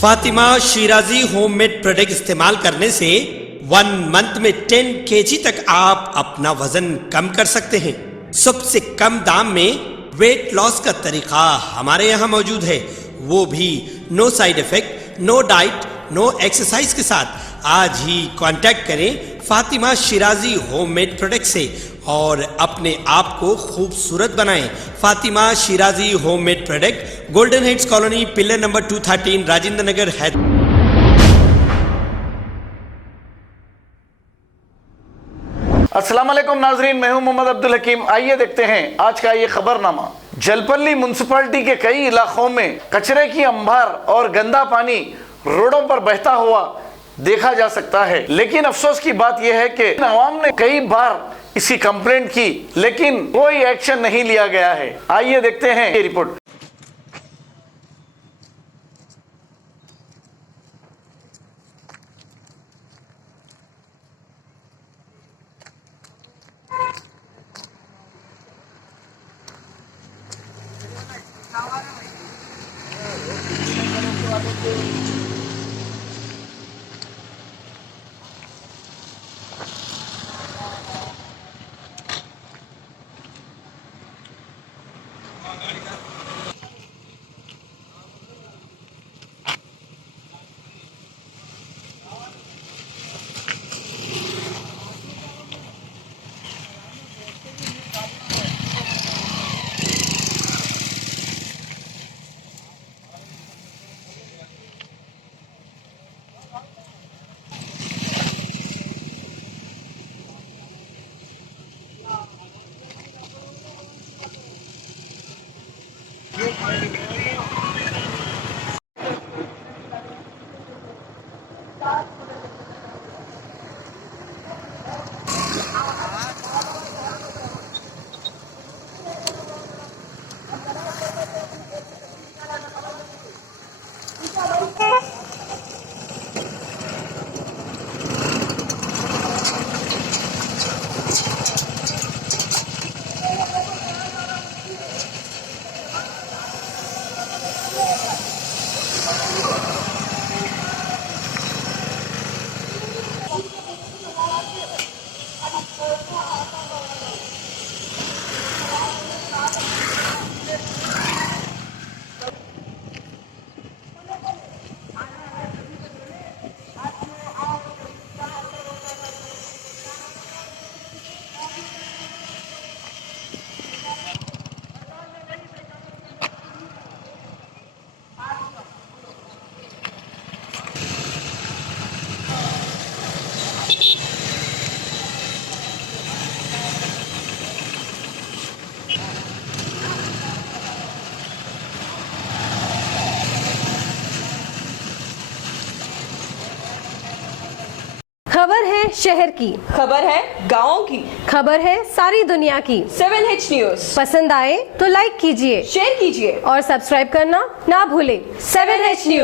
Fatima Shirazi homemade product इस्तेमाल करने से 1 month में 10 kg तक आप अपना वजन कम कर सकते हैं। सबसे कम दाम में वेट लॉस का तरीका हमारे यहाँ मौजूद है, वो भी no side effect, no diet, no exercise के साथ। आज ही कांटेक्ट करें फातिमा शिराजी होममेड प्रोडक्ट से और अपने आप को खूबसूरत बनाएं। Fatima Shirazi homemade product, golden heads colony, pillar number 213, Rajendra Nagar, Hyderabad. अस्सलाम वालेकुम नाजरीन, मैं हूं मोहम्मद अब्दुल हकीम। आइए देखते हैं आज का ये खबरनामा। जलपल्ली म्युनिसिपैलिटी के कई इलाकों में कचरे की अंबार और गंदा पानी रोडों पर बहता हुआ देखा जा सकता है, लेकिन अफसोस की बात यह है कि अवाम ने कई बार इसकी कंप्लेंट की लेकिन कोई एक्शन नहीं लिया गया है। आइए देखते हैं ये रिपोर्ट। खबर है शहर की, खबर है गाँव की, खबर है सारी दुनिया की। 7H न्यूज पसंद आए तो लाइक कीजिए, शेयर कीजिए और सब्सक्राइब करना ना भूलें। 7H news.